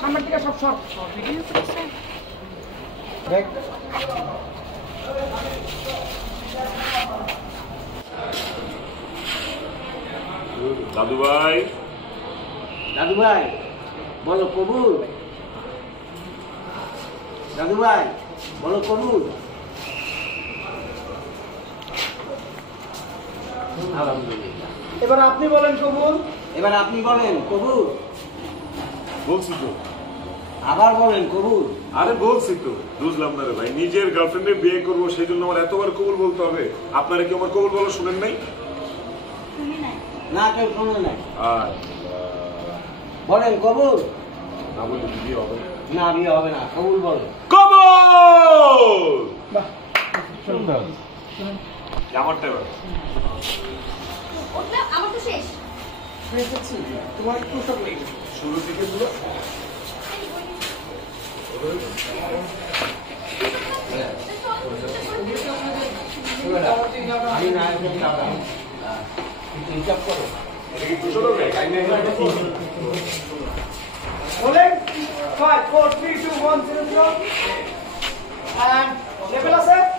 সামনের দিকে সব সব দাদু ভাই বলো কবুল। দাদু ভাই বলো কবুল। এবার আপনি বলেন কবুল। এবার আপনি বলেন কবুল। বলছি তো, আবার বলেন কবুল। আরে বলছি তো, বুঝলাম না রে ভাই। নিজের গার্লফ্রেন্ডের বিয়ে করবো সেই জন্য আমার এতবার কবুল বলতে হবে? আপনারা কি আমার কবুল বলা শুনেন নাই? না, কেউ শোনে নাই। আর বলেন কবুল। না বলে বিয়ে হবে না, বিয়ে হবে না, কবুল বলেন। কবুল। আমারটা এবার আমার তো শেষ। তোমার একটু সব লেগে শুরু থেকে পুরো আমি না হিসাব করো। এটা কি 200 টাকা? বলেন 5 4 3 2 1 0 0